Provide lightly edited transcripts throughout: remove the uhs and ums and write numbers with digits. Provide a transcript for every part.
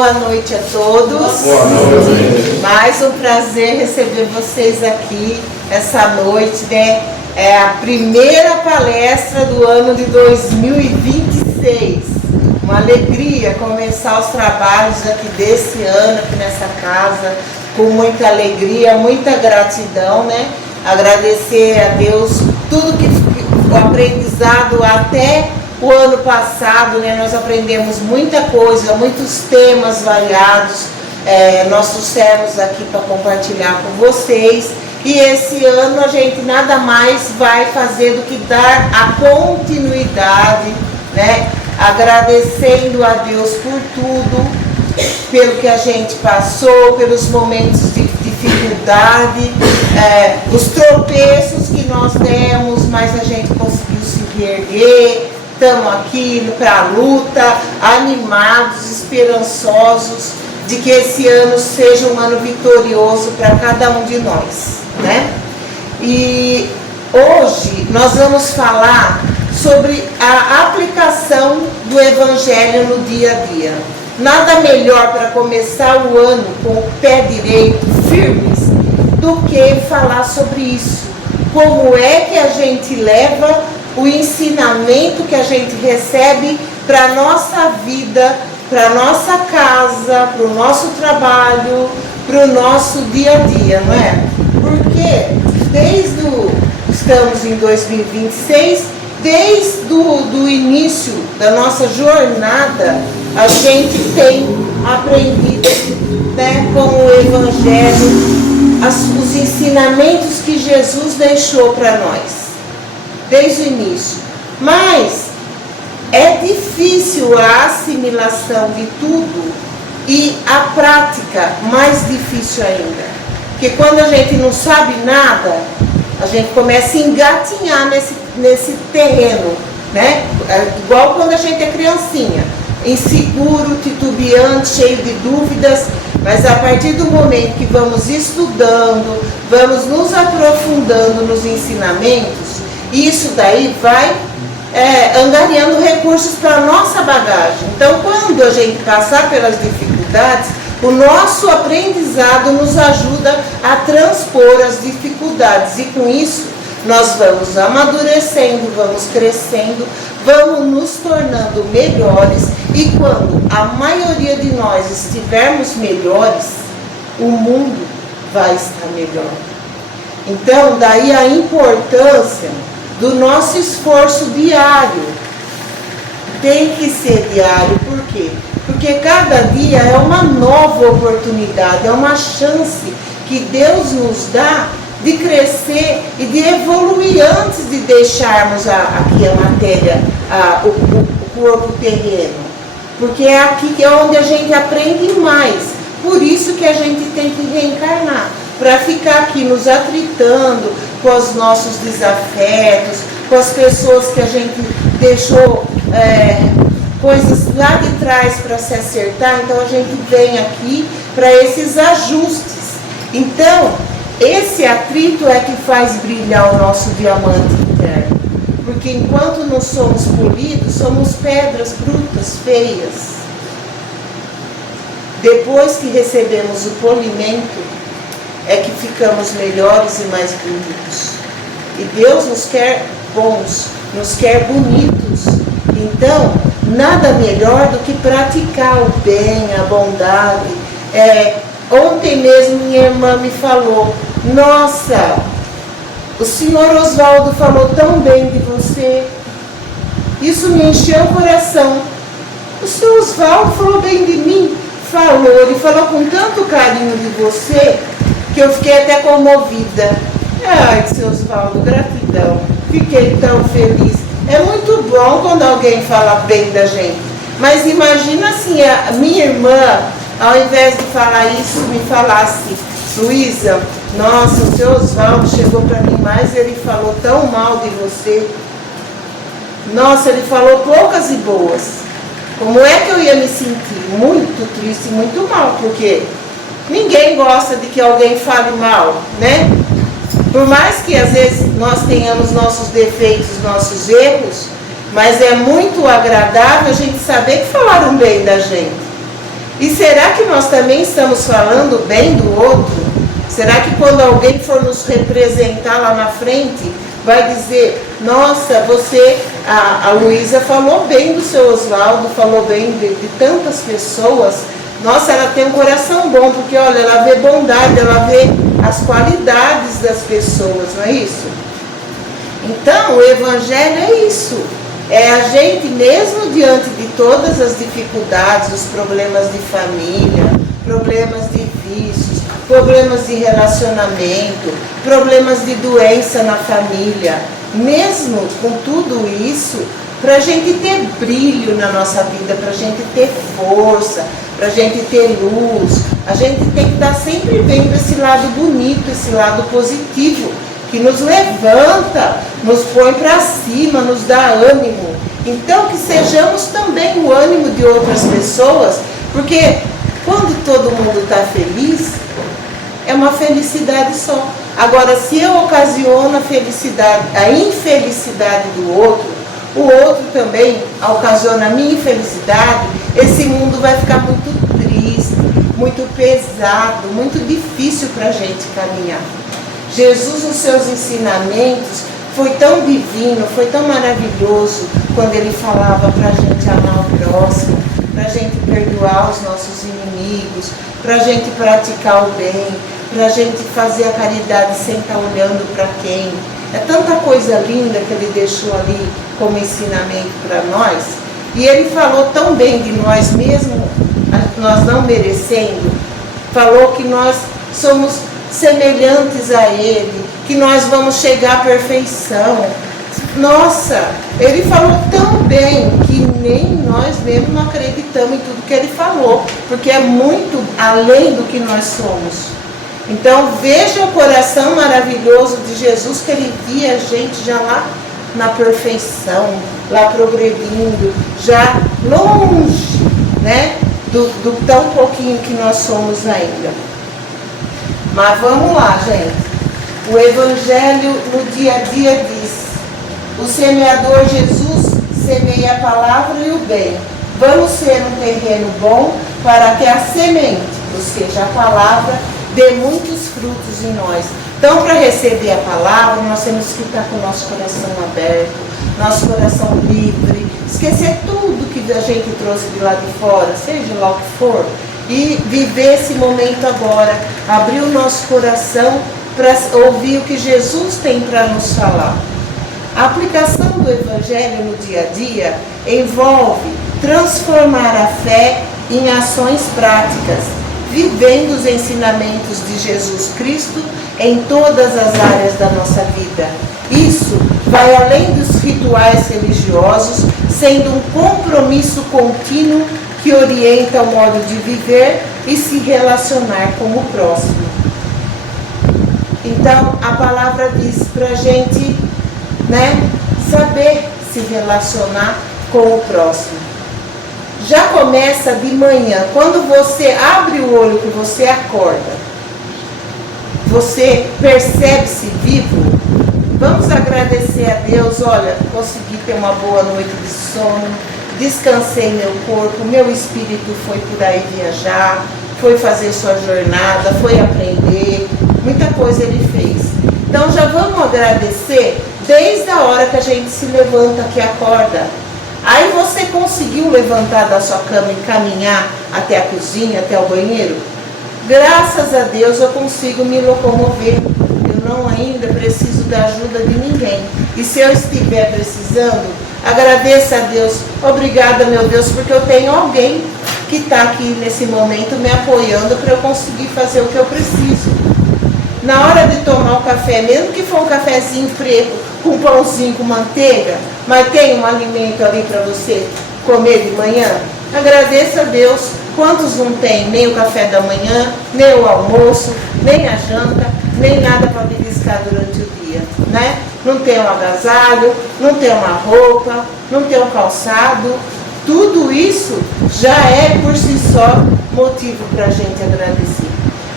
Boa noite a todos. Boa noite. Mais um prazer receber vocês aqui essa noite, né? É a primeira palestra do ano de 2026. Uma alegria começar os trabalhos aqui desse ano, aqui nessa casa, com muita alegria, muita gratidão, né? Agradecer a Deus tudo que o aprendizado até o ano passado, né, nós aprendemos muita coisa, muitos temas variados, nós trouxemos aqui para compartilhar com vocês. E esse ano a gente nada mais vai fazer do que dar a continuidade, né, agradecendo a Deus por tudo, pelo que a gente passou, pelos momentos de dificuldade, os tropeços que nós demos, mas a gente conseguiu se reerguer. Estamos aqui para a luta, animados, esperançosos de que esse ano seja um ano vitorioso para cada um de nós, né? E hoje nós vamos falar sobre a aplicação do Evangelho no dia a dia. Nada melhor para começar o ano com o pé direito, firmes, do que falar sobre isso. Como é que a gente leva o ensinamento que a gente recebe para a nossa vida, para a nossa casa, para o nosso trabalho, para o nosso dia a dia, não é? Porque estamos em 2026, desde o início da nossa jornada, a gente tem aprendido, né, com o Evangelho, os ensinamentos que Jesus deixou para nós. Desde o início, mas é difícil a assimilação de tudo e a prática mais difícil ainda, porque quando a gente não sabe nada, a gente começa a engatinhar nesse terreno, né? Igual quando a gente é criancinha, inseguro, titubeante, cheio de dúvidas, mas a partir do momento que vamos estudando, vamos nos aprofundando nos ensinamentos, isso daí vai angariando recursos para a nossa bagagem. Então, quando a gente passar pelas dificuldades, o nosso aprendizado nos ajuda a transpor as dificuldades. E com isso, nós vamos amadurecendo, vamos crescendo, vamos nos tornando melhores. E quando a maioria de nós estivermos melhores, o mundo vai estar melhor. Então, daí a importância do nosso esforço diário. Tem que ser diário, por quê? Porque cada dia é uma nova oportunidade, é uma chance que Deus nos dá de crescer e de evoluir antes de deixarmos aqui a matéria, o corpo terreno. Porque é aqui que é onde a gente aprende mais. Por isso que a gente tem que reencarnar, para ficar aqui nos atritando com os nossos desafetos, com as pessoas que a gente deixou coisas lá de trás para se acertar. Então a gente vem aqui para esses ajustes. Então, esse atrito é que faz brilhar o nosso diamante interno. Porque enquanto não somos polidos, somos pedras brutas, feias. Depois que recebemos o polimento, é que ficamos melhores e mais bonitos. E Deus nos quer bons, nos quer bonitos. Então, nada melhor do que praticar o bem, a bondade. Ontem mesmo minha irmã me falou: nossa, o senhor Oswaldo falou tão bem de você. Isso me encheu o coração. O senhor Oswaldo falou bem de mim? Falou, ele falou com tanto carinho de você, que eu fiquei até comovida. Ai, seu Oswaldo, gratidão. Fiquei tão feliz. É muito bom quando alguém fala bem da gente. Mas imagina assim, a minha irmã, ao invés de falar isso, me falasse: Luísa, nossa, o seu Oswaldo chegou para mim, mas ele falou tão mal de você. Nossa, ele falou poucas e boas. Como é que eu ia me sentir? Muito triste, muito mal, porque ninguém gosta de que alguém fale mal, né? Por mais que às vezes nós tenhamos nossos defeitos, nossos erros, mas é muito agradável a gente saber que falaram bem da gente. E será que nós também estamos falando bem do outro? Será que quando alguém for nos representar lá na frente, vai dizer, nossa, você, a Luísa falou bem do seu Oswaldo, falou bem de tantas pessoas, nossa, ela tem um coração bom, porque olha, ela vê bondade, ela vê as qualidades das pessoas, não é isso? Então, o Evangelho é isso, é a gente mesmo diante de todas as dificuldades, os problemas de família, problemas de vícios, problemas de relacionamento, problemas de doença na família, mesmo com tudo isso, para a gente ter brilho na nossa vida, para a gente ter força, para a gente ter luz, a gente tem que estar sempre vendo esse lado bonito, esse lado positivo, que nos levanta, nos põe para cima, nos dá ânimo. Então que sejamos também o ânimo de outras pessoas, porque quando todo mundo está feliz, é uma felicidade só. Agora, se eu ocasiono a felicidade, a infelicidade do outro, o outro também ocasiona a minha infelicidade, esse mundo vai ficar muito triste, muito pesado, muito difícil para a gente caminhar. Jesus, nos seus ensinamentos, foi tão divino, foi tão maravilhoso, quando ele falava para a gente amar o próximo, para a gente perdoar os nossos inimigos, para a gente praticar o bem, para a gente fazer a caridade sem estar olhando para quem. É tanta coisa linda que ele deixou ali como ensinamento para nós. E ele falou tão bem de nós mesmo, nós não merecendo, falou que nós somos semelhantes a ele, que nós vamos chegar à perfeição. Nossa, ele falou tão bem que nem nós mesmos não acreditamos em tudo que ele falou, porque é muito além do que nós somos. Então veja o coração maravilhoso de Jesus, que ele via a gente já lá na perfeição, lá progredindo, já longe, né, do tão pouquinho que nós somos ainda. Mas vamos lá, gente. O Evangelho no dia a dia diz: o semeador Jesus semeia a palavra e o bem. Vamos ser um terreno bom para que a semente, ou seja, a palavra, dê muitos frutos em nós. Então, para receber a palavra, nós temos que estar com o nosso coração aberto, nosso coração livre, esquecer tudo que a gente trouxe de lá de fora, seja lá o que for, e viver esse momento agora, abrir o nosso coração para ouvir o que Jesus tem para nos falar. A aplicação do Evangelho no dia a dia envolve transformar a fé em ações práticas, vivendo os ensinamentos de Jesus Cristo em todas as áreas da nossa vida. Isso vai além dos rituais religiosos, sendo um compromisso contínuo que orienta o modo de viver e se relacionar com o próximo. Então, a palavra diz para a gente, saber se relacionar com o próximo. Já começa de manhã, quando você abre o olho, que você acorda, você percebe-se vivo. Vamos agradecer a Deus, olha, consegui ter uma boa noite de sono, descansei meu corpo, meu espírito foi por aí viajar, foi fazer sua jornada, foi aprender, muita coisa ele fez. Então já vamos agradecer desde a hora que a gente se levanta, que acorda. Aí você conseguiu levantar da sua cama e caminhar até a cozinha, até o banheiro? Graças a Deus eu consigo me locomover. Eu não ainda preciso da ajuda de ninguém. E se eu estiver precisando, agradeça a Deus. Obrigada, meu Deus, porque eu tenho alguém que está aqui nesse momento me apoiando para eu conseguir fazer o que eu preciso. Na hora de tomar o café, mesmo que for um cafezinho preto, com pãozinho com manteiga, mas tem um alimento ali para você comer de manhã, agradeça a Deus. Quantos não tem nem o café da manhã, nem o almoço, nem a janta, nem nada para beliscar durante o dia, né? Não tem um agasalho, não tem uma roupa, não tem um calçado. Tudo isso já é por si só motivo para a gente agradecer.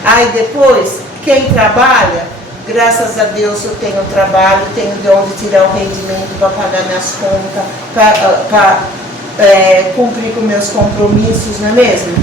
Aí depois, quem trabalha, graças a Deus eu tenho trabalho, tenho de onde tirar o rendimento para pagar minhas contas, para cumprir com meus compromissos, não é mesmo?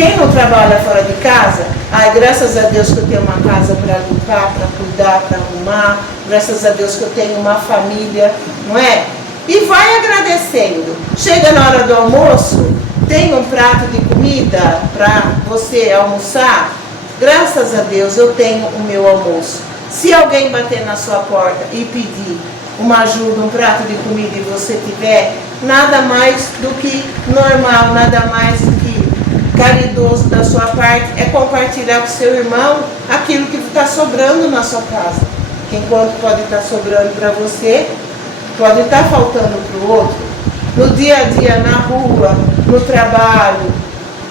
Quem não trabalha fora de casa, ai, graças a Deus que eu tenho uma casa para limpar, para cuidar, para arrumar, graças a Deus que eu tenho uma família, não é? E vai agradecendo. Chega na hora do almoço, tem um prato de comida para você almoçar, graças a Deus eu tenho o meu almoço. Se alguém bater na sua porta e pedir uma ajuda, um prato de comida e você tiver, nada mais do que normal, nada mais do que caridoso da sua parte, é compartilhar com seu irmão aquilo que está sobrando na sua casa. Que enquanto pode estar sobrando para você, pode estar faltando para o outro. No dia a dia, na rua, no trabalho,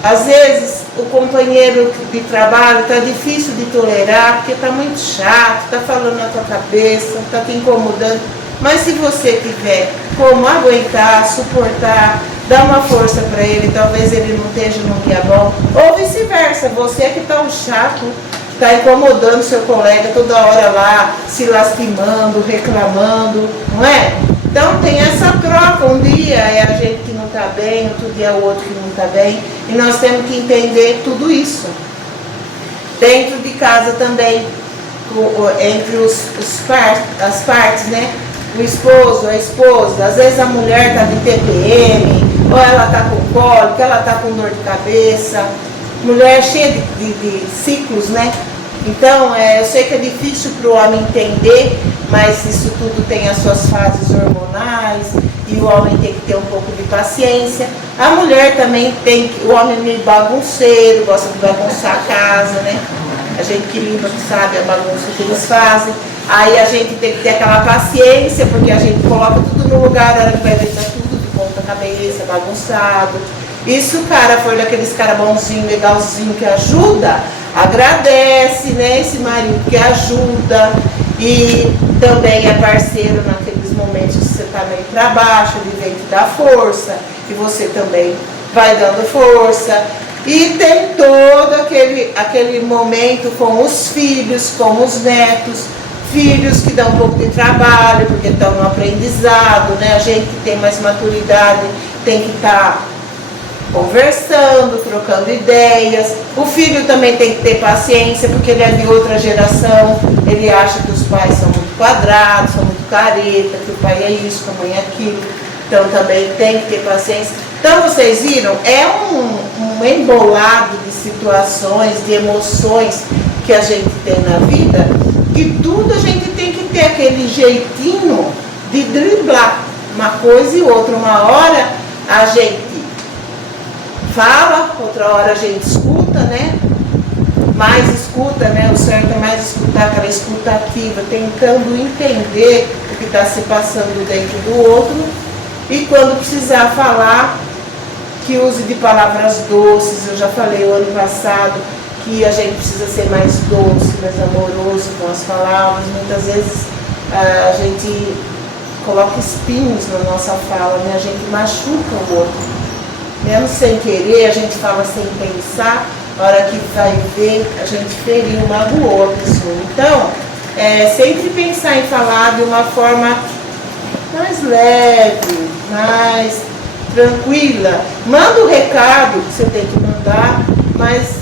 às vezes o companheiro de trabalho está difícil de tolerar, porque está muito chato, está falando na tua cabeça, está te incomodando. Mas se você tiver como aguentar, suportar, dar uma força para ele, talvez ele não esteja num dia bom, ou vice-versa, você que está um chato, está incomodando seu colega toda hora lá, se lastimando, reclamando, não é? Então tem essa troca, um dia é a gente que não está bem, outro dia é o outro que não está bem, e nós temos que entender tudo isso. Dentro de casa também, entre as partes, né? O esposo, a esposa, às vezes a mulher está de TPM, ou ela está com cólica, ela está com dor de cabeça, mulher cheia de ciclos, né? Então, eu sei que é difícil para o homem entender, mas isso tudo tem as suas fases hormonais, e o homem tem que ter um pouco de paciência. A mulher também tem, o homem é meio bagunceiro, gosta de bagunçar a casa, né? A gente que limpa, que sabe a bagunça que eles fazem. Aí a gente tem que ter aquela paciência, porque a gente coloca tudo no lugar, a hora que vai ver tá tudo de ponta cabeça, bagunçado. E se o cara for daqueles caras bonzinho, legalzinho, que ajuda, agradece, né, esse marido que ajuda, e também é parceiro naqueles momentos que você está meio para baixo, ele vem te dar força, e você também vai dando força. E tem todo aquele momento com os filhos, com os netos, filhos que dão um pouco de trabalho, porque estão no aprendizado, né? A gente que tem mais maturidade tem que estar conversando, trocando ideias. O filho também tem que ter paciência, porque ele é de outra geração, ele acha que os pais são muito quadrados, são muito careta, que o pai é isso, que a mãe é aquilo. Então também tem que ter paciência. Então vocês viram, é um embolado de situações, de emoções que a gente tem na vida, que tudo a gente tem que ter aquele jeitinho de driblar uma coisa e outra. Uma hora a gente fala, outra hora a gente escuta, né? Mais escuta, né? O certo é mais escutar, aquela escuta ativa, tentando entender o que está se passando dentro do outro, e quando precisar falar, que use de palavras doces. Eu já falei o ano passado que a gente precisa ser mais doce, mais amoroso com as palavras. Muitas vezes a gente coloca espinhos na nossa fala, né? A gente machuca o outro. Mesmo sem querer, a gente fala sem pensar, a hora que vai ver, a gente feriu, magoou a pessoa. Então, sempre pensar em falar de uma forma mais leve, mais tranquila. Manda o recado que você tem que mandar, mas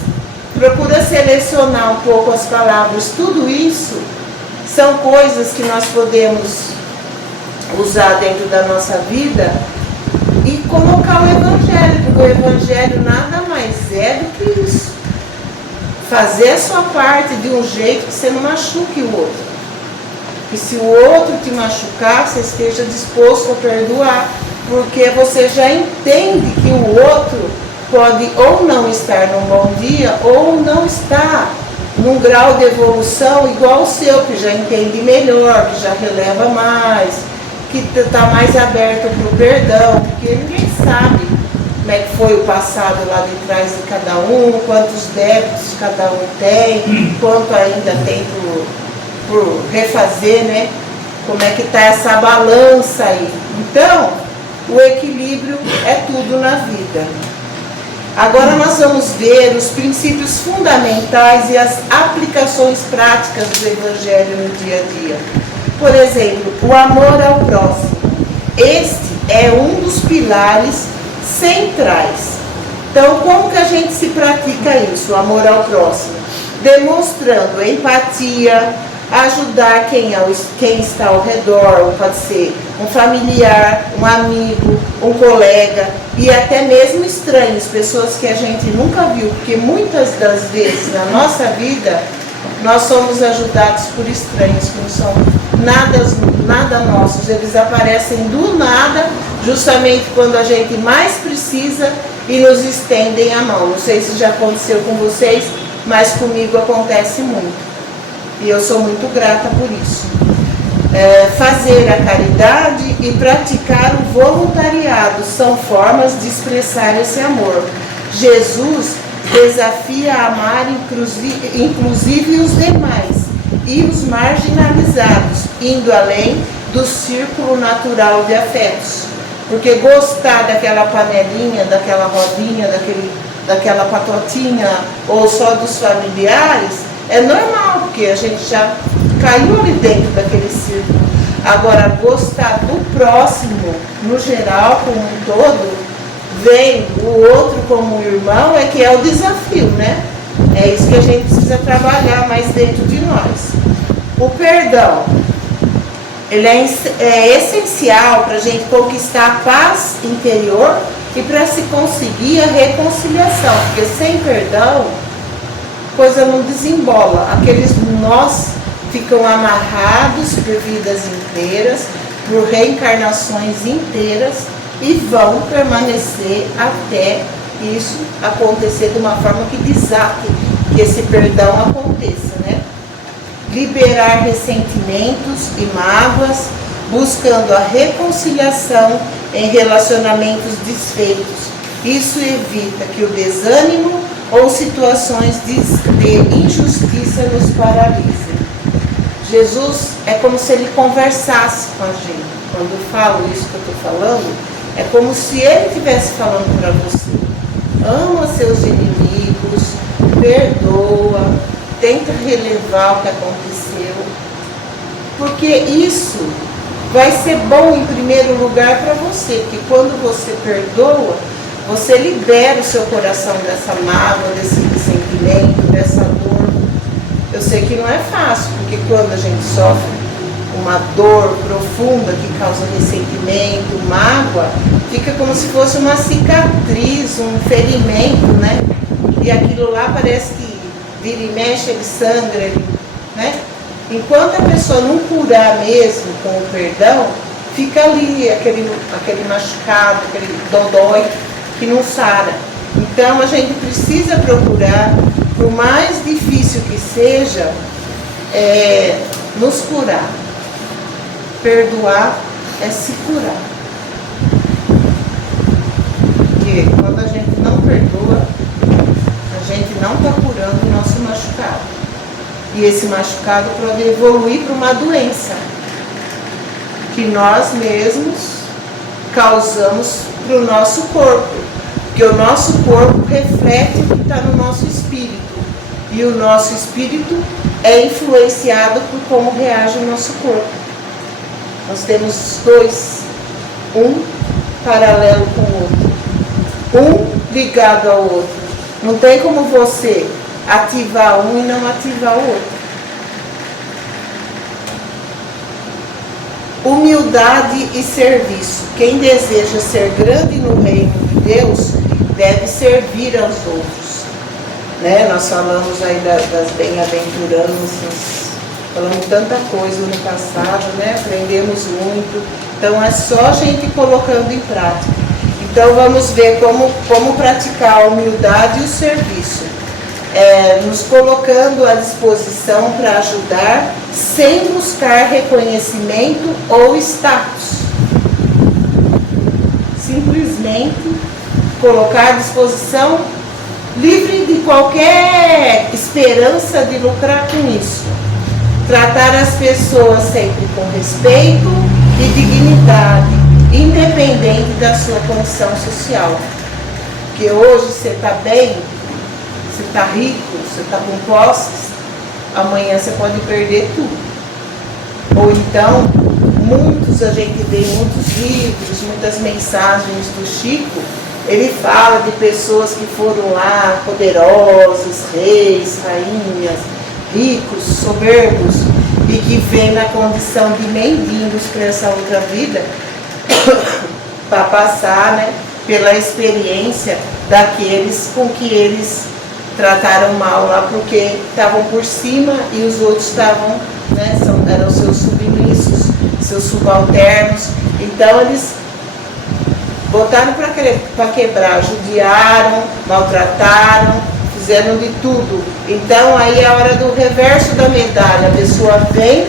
procura selecionar um pouco as palavras. Tudo isso são coisas que nós podemos usar dentro da nossa vida e colocar o Evangelho, porque o Evangelho nada mais é do que isso. Fazer a sua parte de um jeito que você não machuque o outro. E se o outro te machucar, você esteja disposto a perdoar, porque você já entende que o outro pode ou não estar num bom dia, ou não estar num grau de evolução igual ao seu, que já entende melhor, que já releva mais, que está mais aberto para o perdão, porque ninguém sabe como é que foi o passado lá de trás de cada um, quantos débitos cada um tem, quanto ainda tem por refazer, né? Como é que está essa balança aí. Então, o equilíbrio é tudo na vida. Agora nós vamos ver os princípios fundamentais e as aplicações práticas do Evangelho no dia a dia. Por exemplo, o amor ao próximo. Este é um dos pilares centrais, Então, como que a gente se pratica isso, o amor ao próximo? Demonstrando empatia, ajudar quem está ao redor, pode ser um familiar, um amigo, um colega e até mesmo estranhos, pessoas que a gente nunca viu, porque muitas das vezes na nossa vida nós somos ajudados por estranhos que não são nada nossos, eles aparecem do nada, justamente quando a gente mais precisa e nos estendem a mão. Não sei se já aconteceu com vocês, mas comigo acontece muito. E eu sou muito grata por isso. Fazer a caridade e praticar o voluntariado são formas de expressar esse amor. Jesus desafia a amar inclusive os demais e os marginalizados, indo além do círculo natural de afetos. Porque gostar daquela panelinha, daquela rodinha, daquela patotinha ou só dos familiares é normal, porque a gente já caiu ali dentro daquele círculo. Agora, gostar do próximo, no geral, como um todo, vendo o outro como um irmão, é que é o desafio, né? É isso que a gente precisa trabalhar mais dentro de nós. O perdão, ele é essencial para a gente conquistar a paz interior e para se conseguir a reconciliação, porque sem perdão, coisa não desembola. Aqueles nós ficam amarrados por vidas inteiras, por reencarnações inteiras e vão permanecer até isso acontecer de uma forma que desate, que esse perdão aconteça, né? Liberar ressentimentos e mágoas, buscando a reconciliação em relacionamentos desfeitos. Isso evita que o desânimo ou situações de injustiça nos paralisem. Jesus é como se ele conversasse com a gente. Quando eu falo isso que eu estou falando, é como se ele estivesse falando para você. Ama seus inimigos, perdoa, tenta relevar o que aconteceu, porque isso vai ser bom em primeiro lugar para você, porque quando você perdoa, você libera o seu coração dessa mágoa, desse ressentimento, dessa dor. Eu sei que não é fácil, porque quando a gente sofre uma dor profunda que causa ressentimento, mágoa, fica como se fosse uma cicatriz, um ferimento, né? E aquilo lá parece que vira e mexe, ele sangra, né? Enquanto a pessoa não curar mesmo com o perdão, fica ali aquele machucado, aquele dodói que não sara. Então a gente precisa procurar, por mais difícil que seja, nos curar. Perdoar é se curar. Porque quando a gente não perdoa, a gente não está curando o nosso machucado. E esse machucado pode evoluir para uma doença que nós mesmos causamos para o nosso corpo. Porque o nosso corpo reflete o que está no nosso espírito. E o nosso espírito é influenciado por como reage o nosso corpo. Nós temos dois, um paralelo com o outro, um ligado ao outro. Não tem como você ativar um e não ativar o outro. Humildade e serviço. Quem deseja ser grande no reino de Deus deve servir aos outros. Né? Nós falamos aí das bem-aventuranças. Falamos tanta coisa no passado, né? Aprendemos muito. Então é só a gente colocando em prática. Então vamos ver como praticar a humildade e o serviço. Nos colocando à disposição para ajudar, sem buscar reconhecimento ou status. Simplesmente colocar à disposição, livre de qualquer esperança de lucrar com isso. Tratar as pessoas sempre com respeito e dignidade, independente da sua condição social. Porque hoje você está bem, você está rico, você está com posses, amanhã você pode perder tudo. Ou então, a gente vê muitos livros, muitas mensagens do Chico, Ele fala de pessoas que foram lá, poderosos, reis, rainhas, ricos, soberbos, e que vêm na condição de mendigos para essa outra vida, para passar, né, pela experiência daqueles com que eles trataram mal lá, porque estavam por cima e os outros estavam, né, eram seus submissos, seus subalternos. Então eles botaram para quebrar, judiaram, maltrataram, fizeram de tudo. Então aí é a hora do reverso da medalha. A pessoa vem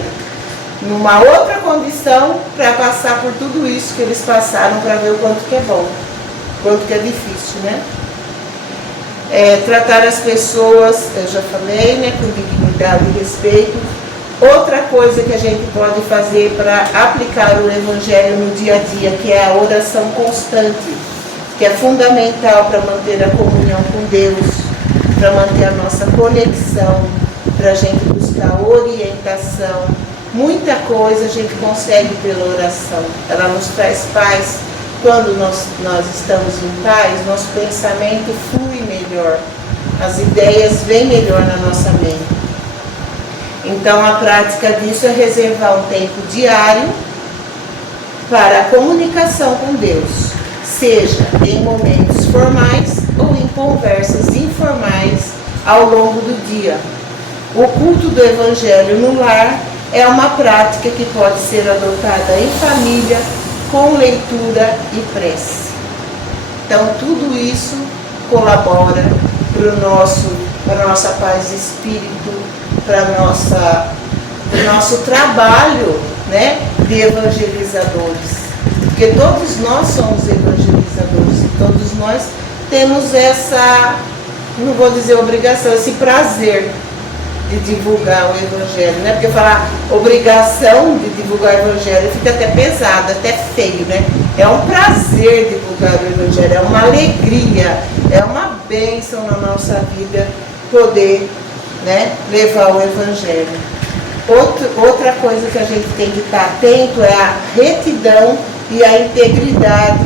numa outra condição para passar por tudo isso que eles passaram, para ver o quanto que é bom, o quanto que é difícil, né? Tratar as pessoas, eu já falei, né, com dignidade e respeito. Outra coisa que a gente pode fazer para aplicar o Evangelho no dia a dia, que é a oração constante, que é fundamental para manter a comunhão com Deus, para manter a nossa conexão, para a gente buscar orientação. Muita coisa a gente consegue pela oração. Ela nos traz paz. Quando nós estamos em paz, nosso pensamento flui melhor, as ideias vêm melhor na nossa mente. Então a prática disso é reservar um tempo diário para a comunicação com Deus, seja em momentos formais ou em conversas informais ao longo do dia. O culto do Evangelho no lar é uma prática que pode ser adotada em família, com leitura e prece. Então tudo isso colabora para a nossa paz de espírito, para o nosso trabalho, né, de evangelizadores. Porque todos nós somos evangelizadores e todos nós temos essa, não vou dizer obrigação, esse prazer de divulgar o Evangelho, né? Porque falar obrigação de divulgar o Evangelho fica até pesado, até feio, né? É um prazer divulgar o Evangelho, é uma alegria, é uma bênção na nossa vida poder, né, levar o Evangelho. Outra coisa que a gente tem que estar atento é a retidão e a integridade,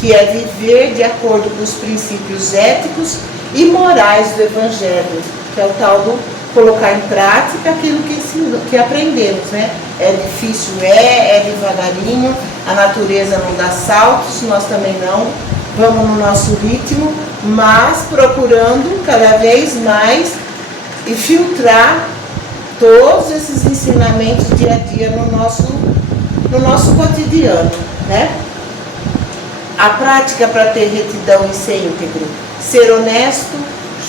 que é viver de acordo com os princípios éticos e morais do Evangelho, que é o tal do colocar em prática aquilo que aprendemos, né? É difícil, é devagarinho, a natureza não dá saltos, nós também não, vamos no nosso ritmo, mas procurando cada vez mais e filtrar todos esses ensinamentos dia a dia no nosso cotidiano, né? A prática para ter retidão e ser íntegro, ser honesto,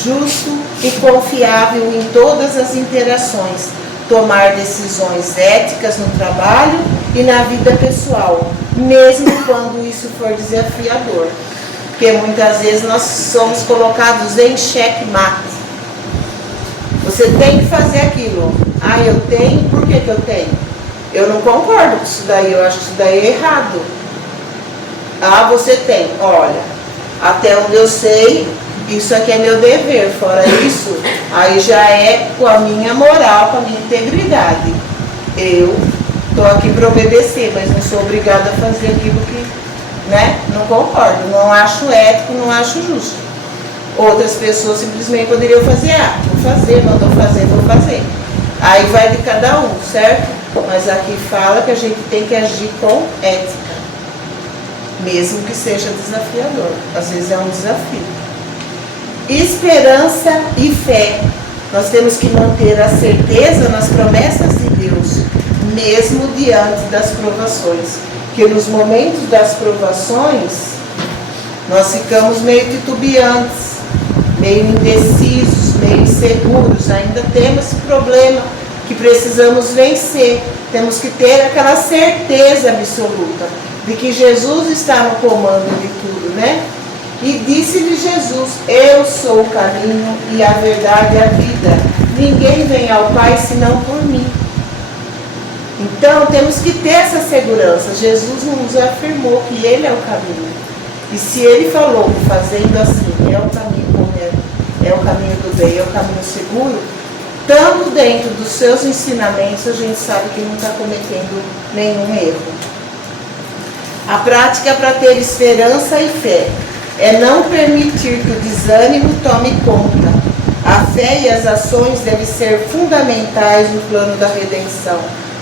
justo e confiável em todas as interações, tomar decisões éticas no trabalho e na vida pessoal, mesmo quando isso for desafiador, porque muitas vezes nós somos colocados em xeque-mate. Você tem que fazer aquilo. Ah, eu tenho, por que eu tenho? Eu não concordo com isso daí, eu acho que isso daí é errado. Ah, você tem, olha, até onde eu sei, isso aqui é meu dever, fora isso, aí já é com a minha moral, com a minha integridade. Eu estou aqui para obedecer, mas não sou obrigada a fazer aquilo que, né, não concordo, não acho ético, não acho justo. Outras pessoas simplesmente poderiam fazer, vou fazer, mandou fazer, vou fazer. Aí vai de cada um, certo? Mas aqui fala que a gente tem que agir com ética, mesmo que seja desafiador, às vezes é um desafio. Esperança e fé. Nós temos que manter a certeza nas promessas de Deus, mesmo diante das provações. Que nos momentos das provações, nós ficamos meio titubeantes, meio indecisos, meio inseguros. Ainda temos esse problema que precisamos vencer. Temos que ter aquela certeza absoluta de que Jesus está no comando de tudo, né? E disse-lhe Jesus, eu sou o caminho e a verdade e a vida. Ninguém vem ao Pai senão por mim. Então temos que ter essa segurança. Jesus nos afirmou que Ele é o caminho. E se Ele falou que fazendo assim é o caminho correto, é o caminho do bem, é o caminho seguro, estando dentro dos seus ensinamentos, a gente sabe que não está cometendo nenhum erro. A prática para ter esperança e fé. é não permitir que o desânimo tome conta. A fé e as ações devem ser fundamentais no plano da redenção,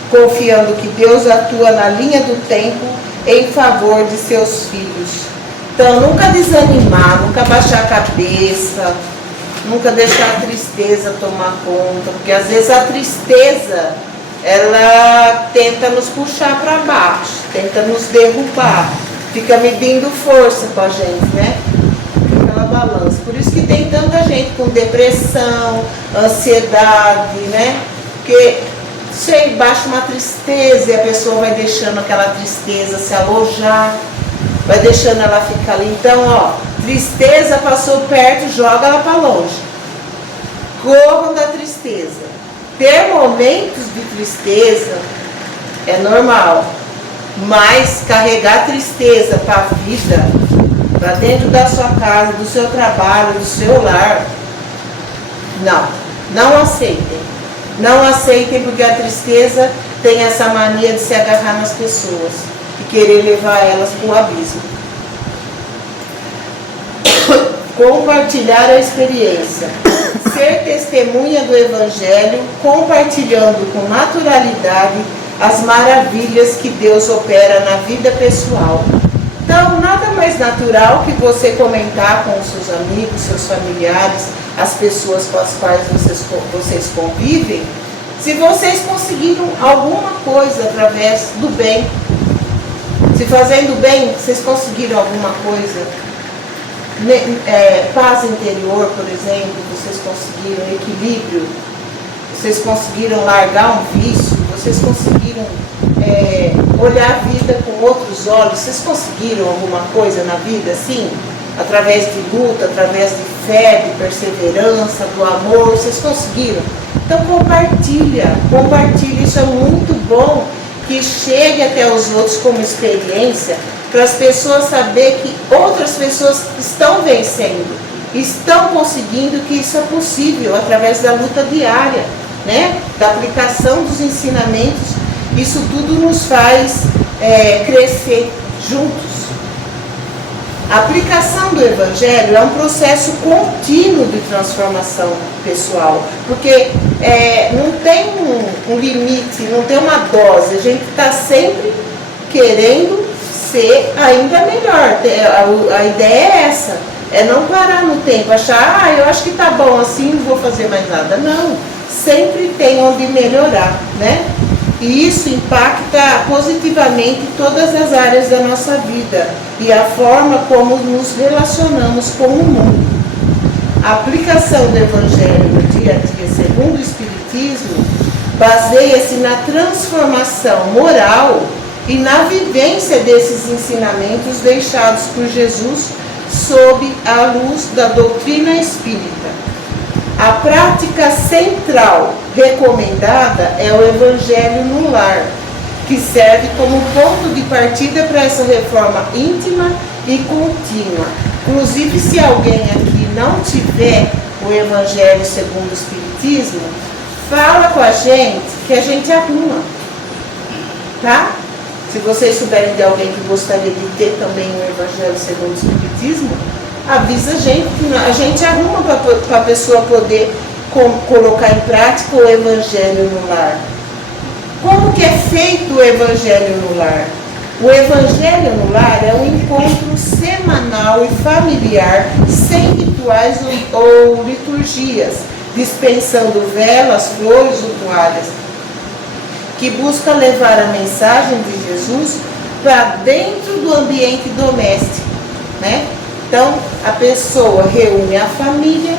confiando que Deus atua na linha do tempo em favor de seus filhos. Então, nunca desanimar, nunca baixar a cabeça, nunca deixar a tristeza tomar conta, porque às vezes a tristeza, ela tenta nos puxar para baixo, tenta nos derrubar, fica medindo força com a gente, né? Aquela balança. Por isso que tem tanta gente com depressão, ansiedade, né? Porque você baixa uma tristeza e a pessoa vai deixando aquela tristeza se alojar, vai deixando ela ficar ali. Então, ó, tristeza passou perto, joga ela para longe. Corram da tristeza. Ter momentos de tristeza é normal, mas carregar tristeza para a vida, para dentro da sua casa, do seu trabalho, do seu lar, não aceitem. Não aceitem, porque a tristeza tem essa mania de se agarrar nas pessoas e querer levar elas para o abismo. Compartilhar a experiência. Ser testemunha do Evangelho, compartilhando com naturalidade as maravilhas que Deus opera na vida pessoal. Então, nada mais natural que você comentar com os seus amigos, seus familiares, as pessoas com as quais vocês convivem, se vocês conseguiram alguma coisa através do bem. Se fazendo bem, vocês conseguiram alguma coisa. Paz interior, por exemplo, vocês conseguiram equilíbrio, vocês conseguiram largar um vício, vocês conseguiram olhar a vida com outros olhos, vocês conseguiram alguma coisa na vida assim? Através de luta, através de fé, de perseverança, do amor, vocês conseguiram? Então compartilha, isso é muito bom, que chegue até os outros como experiência, para as pessoas saberem que outras pessoas estão vencendo, estão conseguindo, que isso é possível através da luta diária, né? Da aplicação dos ensinamentos. Isso tudo nos faz crescer juntos. A aplicação do Evangelho é um processo contínuo de transformação pessoal, porque não tem um limite, não tem uma dose, a gente está sempre querendo ser ainda melhor. A ideia é essa, é não parar no tempo, achar, eu acho que tá bom assim, não vou fazer mais nada. Não, sempre tem onde melhorar, né? E isso impacta positivamente todas as áreas da nossa vida e a forma como nos relacionamos com o mundo. A aplicação do Evangelho no dia a dia, segundo o Espiritismo, baseia-se na transformação moral e na vivência desses ensinamentos deixados por Jesus sob a luz da doutrina espírita. A prática central recomendada é o Evangelho no lar, que serve como ponto de partida para essa reforma íntima e contínua. Inclusive, se alguém aqui não tiver o Evangelho segundo o Espiritismo, fala com a gente que a gente arruma, tá? Se vocês souberem de alguém que gostaria de ter também o Evangelho segundo o Espiritismo, avisa a gente arruma para a pessoa poder colocar em prática o Evangelho no lar. Como que é feito o Evangelho no lar? O Evangelho no lar é um encontro semanal e familiar, sem rituais ou liturgias, dispensando velas, flores ou toalhas, que busca levar a mensagem de Jesus para dentro do ambiente doméstico, né? Então, a pessoa reúne a família,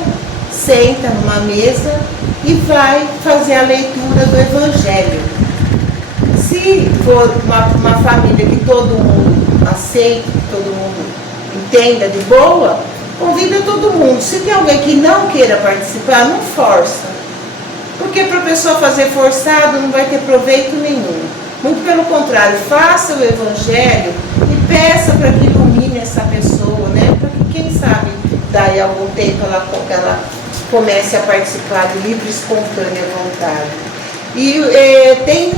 senta numa mesa e vai fazer a leitura do Evangelho. Se for uma família que todo mundo aceita, que todo mundo entenda de boa, convida todo mundo. Se tem alguém que não queira participar, não força. Porque para a pessoa fazer forçado não vai ter proveito nenhum. Muito pelo contrário, faça o Evangelho e peça para que ilumine essa pessoa, né? Para que, quem sabe, daí a algum tempo ela comece a participar de livre e espontânea vontade. E tem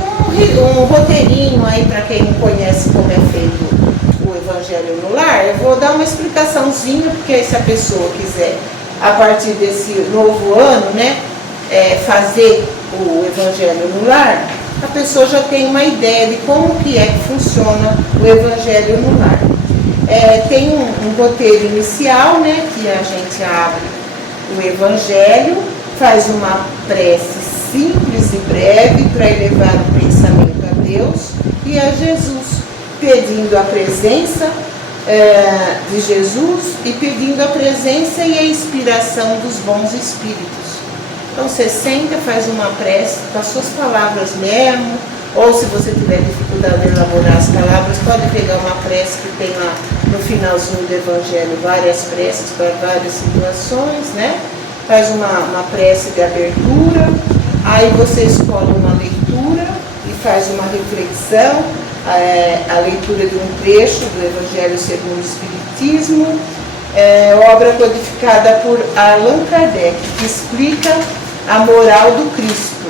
um roteirinho aí para quem não conhece como é feito o do Evangelho no Lar, eu vou dar uma explicaçãozinha, porque se a pessoa quiser, a partir desse novo ano, né, fazer o Evangelho no Lar, a pessoa já tem uma ideia de como que é que funciona o Evangelho no Lar. Tem um roteiro inicial, né, que a gente abre o Evangelho, faz uma prece simples e breve para elevar o pensamento a Deus e a Jesus, pedindo a presença de Jesus e pedindo a presença e a inspiração dos bons espíritos. Então você senta, faz uma prece com as suas palavras mesmo, ou se você tiver dificuldade de elaborar as palavras, pode pegar uma prece que tem lá no finalzinho do Evangelho, várias preces para várias situações, né? Faz uma prece de abertura, aí você escolhe uma leitura e faz uma reflexão, a leitura de um trecho do Evangelho segundo o Espiritismo, obra codificada por Allan Kardec, que explica a moral do Cristo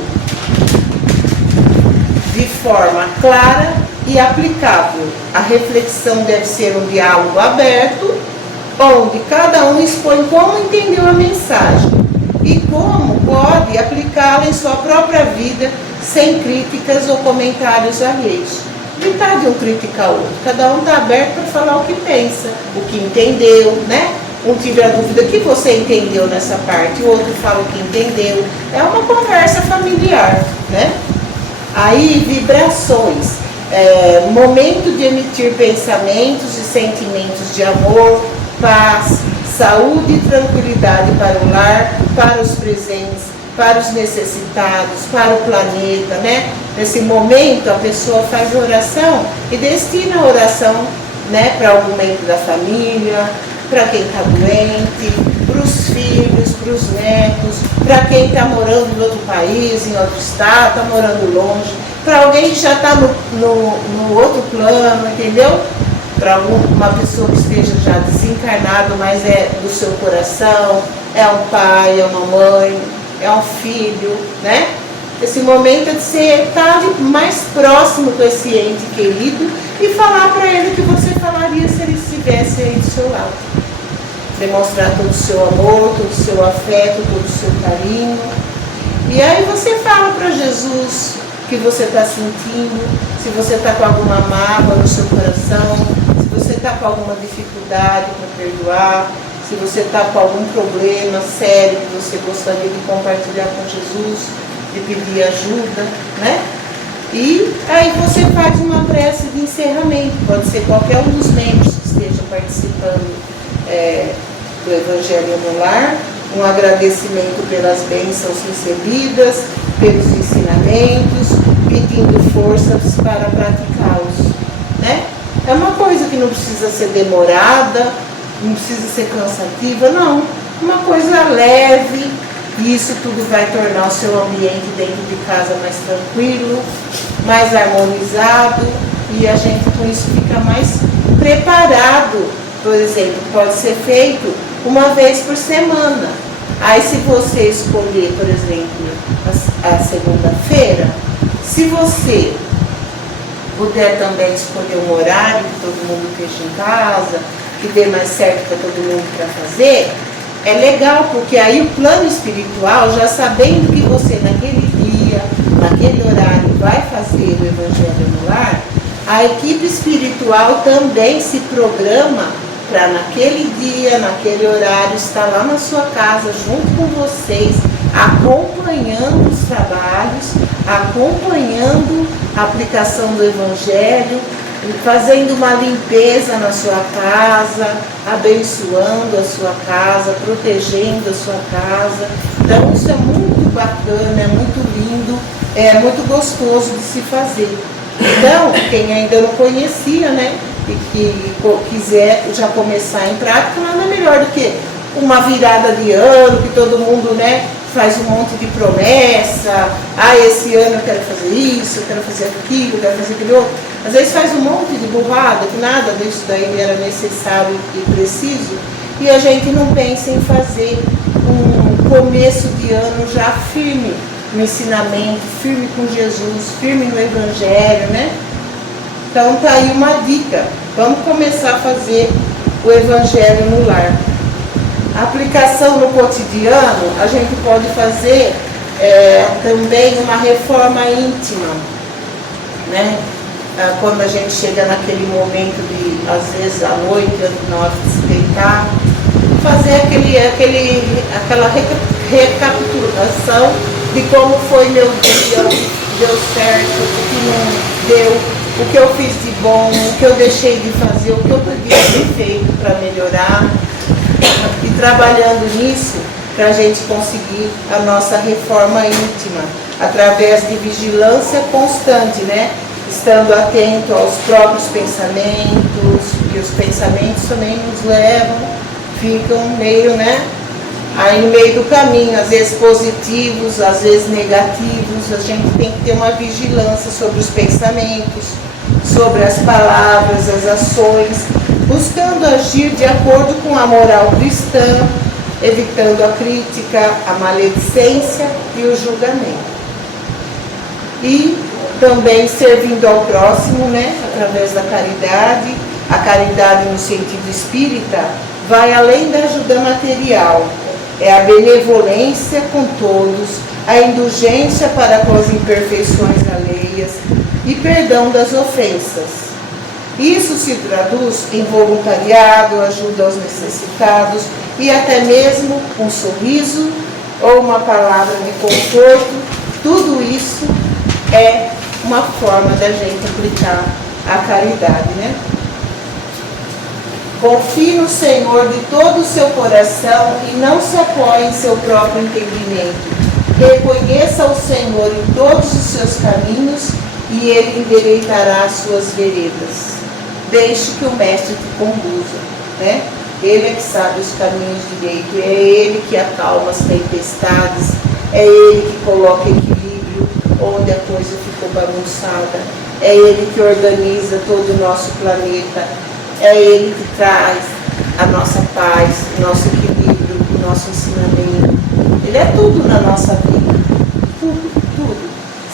de forma clara e aplicável. A reflexão deve ser um diálogo aberto, onde cada um expõe como entendeu a mensagem e como pode aplicá-la em sua própria vida sem críticas ou comentários alheios. Não está de um criticar o outro, cada um está aberto para falar o que pensa, o que entendeu, né? Um tira a dúvida, o que você entendeu nessa parte, o outro fala o que entendeu. É uma conversa familiar, né? Aí, vibrações, momento de emitir pensamentos e sentimentos de amor, paz, saúde e tranquilidade para o lar, para os presentes, para os necessitados, para o planeta, né? Nesse momento a pessoa faz oração e destina a oração, né, para algum membro da família, para quem está doente, para os filhos, para os netos, para quem está morando em outro país, em outro estado, está morando longe, para alguém que já está no outro plano, entendeu? Para uma pessoa que esteja já desencarnado, mas é do seu coração, é um pai, é uma mãe, é um filho, né? Esse momento é de você estar mais próximo com esse ente querido e falar para ele o que você falaria se ele estivesse aí do seu lado. Demonstrar todo o seu amor, todo o seu afeto, todo o seu carinho. E aí você fala para Jesus o que você está sentindo, se você está com alguma mágoa no seu coração, se você está com alguma dificuldade para perdoar, se você está com algum problema sério que você gostaria de compartilhar com Jesus, de pedir ajuda, né? E aí você faz uma prece de encerramento, pode ser qualquer um dos membros que esteja participando do Evangelho no Lar, um agradecimento pelas bênçãos recebidas, pelos ensinamentos, pedindo forças para praticá-los, né? É uma coisa que não precisa ser demorada, não precisa ser cansativa, não. Uma coisa leve, e isso tudo vai tornar o seu ambiente dentro de casa mais tranquilo, mais harmonizado, e a gente com isso fica mais preparado. Por exemplo, pode ser feito uma vez por semana. Aí se você escolher, por exemplo, a segunda-feira, se você puder também escolher um horário que todo mundo esteja em casa, que dê mais certo para todo mundo para fazer, é legal, porque aí o plano espiritual, já sabendo que você naquele dia, naquele horário vai fazer o Evangelho no Lar, a equipe espiritual também se programa para naquele dia, naquele horário, estar lá na sua casa junto com vocês, acompanhando os trabalhos, acompanhando a aplicação do Evangelho, fazendo uma limpeza na sua casa, abençoando a sua casa, protegendo a sua casa. Então isso é muito bacana, é muito lindo, é muito gostoso de se fazer. Então, quem ainda não conhecia, né, e que quiser já começar em prática, nada melhor do que uma virada de ano, que todo mundo, né, faz um monte de promessa. Esse ano eu quero fazer isso, eu quero fazer aquilo, eu quero fazer aquilo outro. Às vezes faz um monte de burrada, que nada disso daí era necessário e preciso, e a gente não pensa em fazer um começo de ano já firme no ensinamento, firme com Jesus, firme no Evangelho, né? Então tá aí uma dica Vamos começar a fazer o Evangelho no lar. A aplicação no cotidiano, a gente pode fazer também uma reforma íntima, né? Quando a gente chega naquele momento de, às vezes à noite, na hora de se deitar, fazer aquela recapitulação de como foi meu dia, o que deu certo, o que não deu, o que eu fiz de bom, o que eu deixei de fazer, o que eu podia ter feito para melhorar. E trabalhando nisso, para a gente conseguir a nossa reforma íntima, através de vigilância constante, né? Estando atento aos próprios pensamentos, porque os pensamentos também nos levam, ficam meio, né? Aí no meio do caminho, às vezes positivos, às vezes negativos, a gente tem que ter uma vigilância sobre os pensamentos, sobre as palavras, as ações, buscando agir de acordo com a moral cristã, evitando a crítica, a maledicência e o julgamento. E também servindo ao próximo, né, através da caridade. A caridade no sentido espírita vai além da ajuda material. É a benevolência com todos, a indulgência para com as imperfeições alheias e perdão das ofensas. Isso se traduz em voluntariado, ajuda aos necessitados e até mesmo um sorriso ou uma palavra de conforto. Tudo isso é uma forma da gente aplicar a caridade, né? Confie no Senhor de todo o seu coração e não se apoie em seu próprio entendimento. Reconheça o Senhor em todos os seus caminhos e Ele endireitará as suas veredas. Deixe que o Mestre te conduza, né? Ele é que sabe os caminhos direitos, é Ele que acalma as tempestades, é Ele que coloca equilíbrio onde a coisa ficou bagunçada, é Ele que organiza todo o nosso planeta, é Ele que traz a nossa paz, o nosso equilíbrio, o nosso ensinamento. Ele é tudo na nossa vida, tudo, tudo.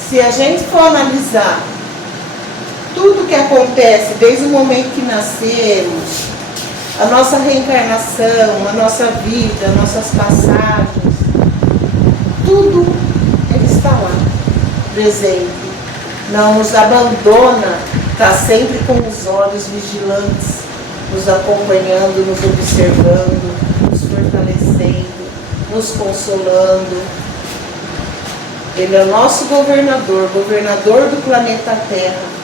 Se a gente for analisar tudo que acontece desde o momento que nascemos, a nossa reencarnação, a nossa vida, as nossas passagens, tudo Ele está lá, presente. Não nos abandona, está sempre com os olhos vigilantes, nos acompanhando, nos observando, nos fortalecendo, nos consolando. Ele é o nosso governador do planeta Terra.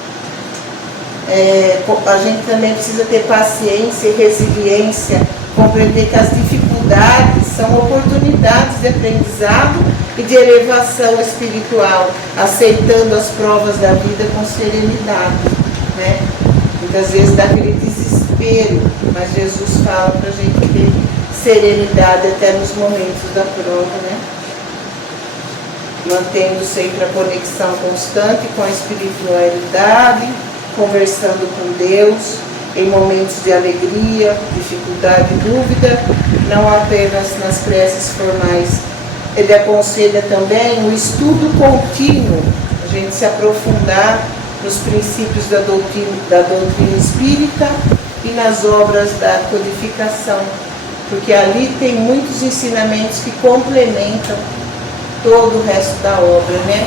A gente também precisa ter paciência e resiliência, compreender que as dificuldades são oportunidades de aprendizado e de elevação espiritual, aceitando as provas da vida com serenidade, né? Muitas vezes dá aquele desespero, mas Jesus fala para a gente ter serenidade até nos momentos da prova, né? Mantendo sempre a conexão constante com a espiritualidade, conversando com Deus em momentos de alegria, dificuldade e dúvida, não apenas nas preces formais. Ele aconselha também o estudo contínuo, a gente se aprofundar nos princípios da doutrina espírita e nas obras da codificação, porque ali tem muitos ensinamentos que complementam todo o resto da obra, né?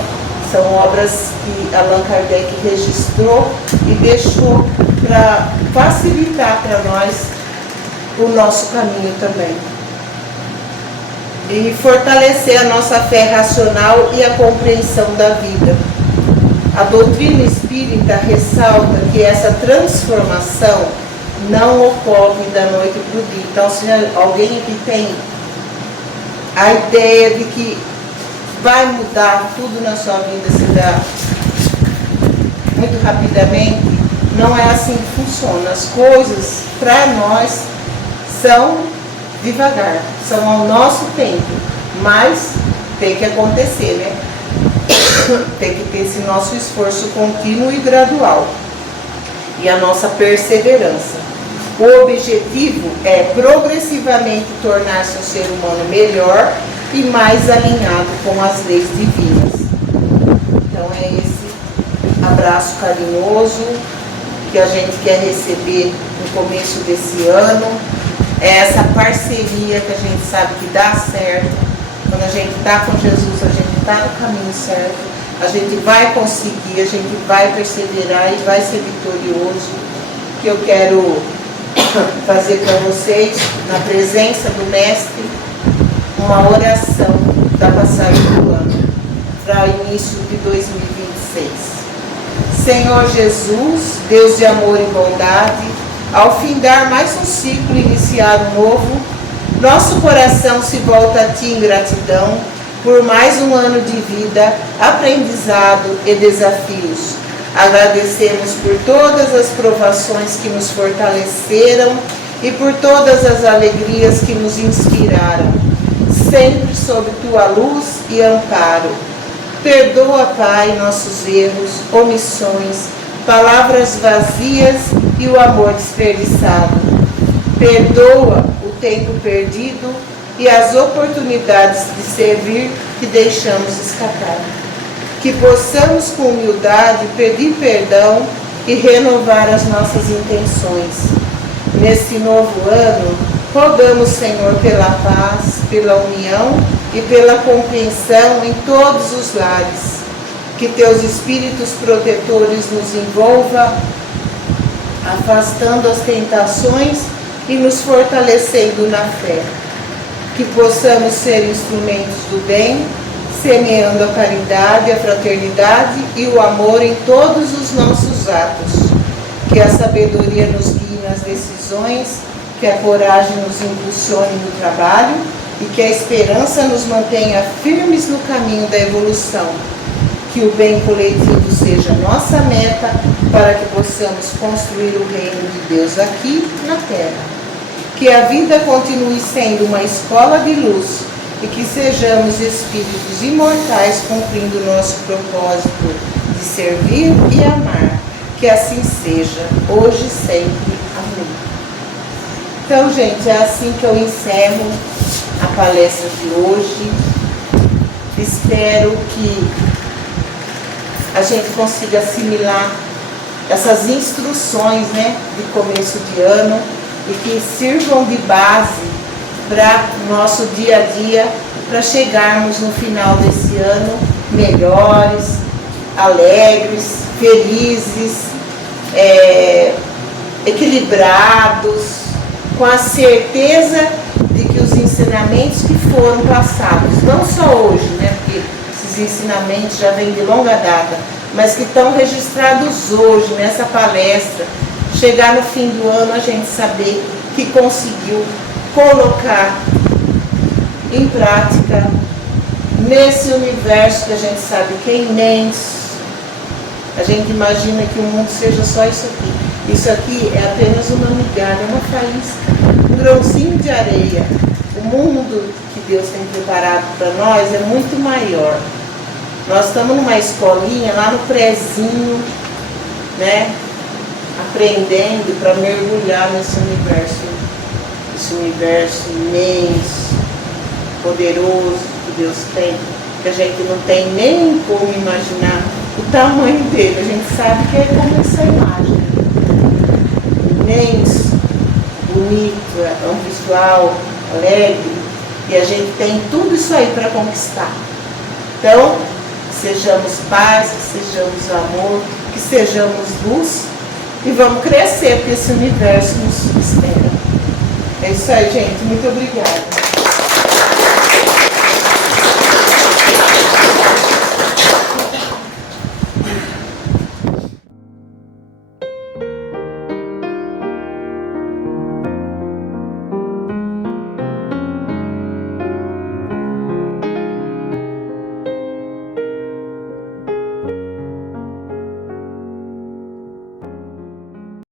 São obras que Allan Kardec registrou e deixou para facilitar para nós o nosso caminho também. E fortalecer a nossa fé racional e a compreensão da vida. A doutrina espírita ressalta que essa transformação não ocorre da noite para o dia. Então, se alguém aqui tem a ideia de que vai mudar tudo na sua vida, se dá muito rapidamente, não é assim que funciona. As coisas, para nós, são devagar, são ao nosso tempo, mas tem que acontecer, né? Tem que ter esse nosso esforço contínuo e gradual e a nossa perseverança. O objetivo é progressivamente tornar-se um ser humano melhor e mais alinhado com as leis divinas. Então é esse abraço carinhoso que a gente quer receber no começo desse ano. É essa parceria que a gente sabe que dá certo. Quando a gente está com Jesus, a gente está no caminho certo. A gente vai conseguir, a gente vai perseverar e vai ser vitorioso. Que eu quero fazer para vocês, na presença do Mestre, uma oração da passagem do ano, para o início de 2026. Senhor Jesus, Deus de amor e bondade, ao findar mais um ciclo e iniciar um novo, nosso coração se volta a Ti em gratidão por mais um ano de vida, aprendizado e desafios. Agradecemos por todas as provações que nos fortaleceram e por todas as alegrias que nos inspiraram, sempre sob Tua luz e amparo. Perdoa, Pai, nossos erros, omissões, palavras vazias e o amor desperdiçado. Perdoa o tempo perdido e as oportunidades de servir que deixamos escapar. Que possamos com humildade pedir perdão e renovar as nossas intenções. Neste novo ano, rogamos, Senhor, pela paz, pela união e pela compreensão em todos os lares. Que Teus Espíritos protetores nos envolva, afastando as tentações e nos fortalecendo na fé. Que possamos ser instrumentos do bem, semeando a caridade, a fraternidade e o amor em todos os nossos atos. Que a sabedoria nos guie nas decisões, que a coragem nos impulsione no trabalho e que a esperança nos mantenha firmes no caminho da evolução. Que o bem coletivo seja nossa meta para que possamos construir o reino de Deus aqui na Terra. Que a vida continue sendo uma escola de luz e que sejamos espíritos imortais cumprindo nosso propósito de servir e amar. Que assim seja, hoje e sempre. Amém. Então, gente, é assim que eu encerro a palestra de hoje. Espero que a gente consiga assimilar essas instruções, né, de começo de ano e que sirvam de base para o nosso dia a dia, para chegarmos no final desse ano melhores, alegres, felizes, equilibrados, com a certeza de que os ensinamentos que foram passados, não só hoje, né, porque esses ensinamentos já vêm de longa data, mas que estão registrados hoje nessa palestra, chegar no fim do ano a gente saber que conseguiu colocar em prática nesse universo que a gente sabe que é imenso. A gente imagina que o mundo seja só isso aqui. Isso aqui é apenas uma migalha, uma faísca, um grãozinho de areia. O mundo que Deus tem preparado para nós é muito maior. Nós estamos numa escolinha lá no prézinho, né? Aprendendo para mergulhar nesse universo imenso, poderoso que Deus tem, que a gente não tem nem como imaginar o tamanho dele. A gente sabe que é como essa imagem, imenso, bonito, é um visual alegre, e a gente tem tudo isso aí para conquistar. Então, que sejamos paz, que sejamos amor, que sejamos luz, e vamos crescer, porque esse universo nos espera. É isso aí, gente. Muito obrigada.